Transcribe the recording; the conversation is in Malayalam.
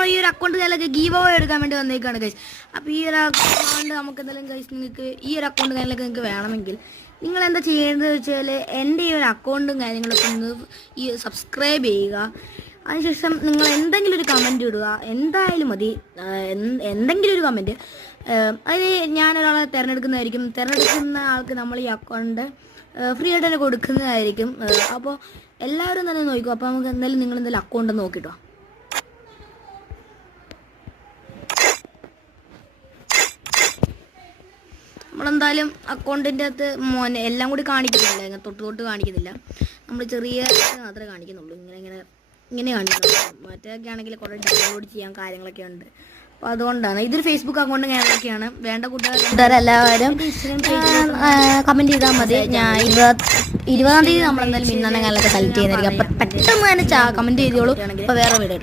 നമ്മൾ ഈ ഒരു അക്കൗണ്ട് കയ്യിലൊക്കെ ഗീവ് അവേ എടുക്കാൻ വേണ്ടി വന്നേക്കാണ് ഗൈസ്. അപ്പോൾ ഈ ഒരു അക്കൗണ്ട് നമുക്ക് എന്തെങ്കിലും ഗൈസ് നിങ്ങൾക്ക് ഈ ഒരു അക്കൗണ്ട് കയ്യിലൊക്കെ നിങ്ങൾക്ക് വേണമെങ്കിൽ നിങ്ങൾ എന്താ ചെയ്യേണ്ടത് വെച്ചാൽ എൻ്റെ ഈ ഒരു അക്കൗണ്ടും കാര്യങ്ങളൊക്കെ ഒന്ന് ഈ സബ്സ്ക്രൈബ് ചെയ്യുക. അതിനുശേഷം നിങ്ങൾ എന്തെങ്കിലും ഒരു കമൻറ്റ് ഇടുക, എന്തായാലും മതി, എന്തെങ്കിലും ഒരു കമൻറ്റ്. അതിന് ഞാനൊരാളെ തിരഞ്ഞെടുക്കുന്നതായിരിക്കും. തിരഞ്ഞെടുക്കുന്ന ആൾക്ക് നമ്മൾ ഈ അക്കൗണ്ട് ഫ്രീ ആയിട്ട് തന്നെ കൊടുക്കുന്നതായിരിക്കും. അപ്പോൾ എല്ലാവരും തന്നെ നോക്കിക്കോ. അപ്പോൾ നമുക്ക് എന്തായാലും നിങ്ങൾ എന്തായാലും അക്കൗണ്ട് നോക്കിട്ടോ. നമ്മളെന്തായാലും അക്കൗണ്ടിൻ്റെ അകത്ത് എല്ലാം കൂടി കാണിക്കുന്നില്ല, ഇങ്ങനെ തൊട്ട് കാണിക്കുന്നില്ല. നമ്മൾ ചെറിയ മാത്രമേ കാണിക്കുന്നുള്ളൂ. ഇങ്ങനെ കാണിക്കുന്നുള്ളൂ. മറ്റൊക്കെ ആണെങ്കിൽ കുറേ ഡൗൺലോഡ് ചെയ്യാൻ കാര്യങ്ങളൊക്കെ ഉണ്ട്. അപ്പോൾ അതുകൊണ്ടാണ് ഇതൊരു ഫേസ്ബുക്ക് അക്കൗണ്ട് കാര്യങ്ങളൊക്കെയാണ്. വേണ്ട കൂട്ടുകാരെല്ലാവരും കമൻറ്റ് ചെയ്താൽ മതി. ഞാൻ 20-ാം തീയതി നമ്മളെന്തായാലും മിന്നാനെ കാലൊക്കെ സെലക്ട് ചെയ്യുന്നതായിരിക്കും. അപ്പം പെട്ടെന്ന് തന്നെ കമൻറ്റ് ചെയ്തോളൂ. അപ്പോൾ വേറെ വീഡിയോ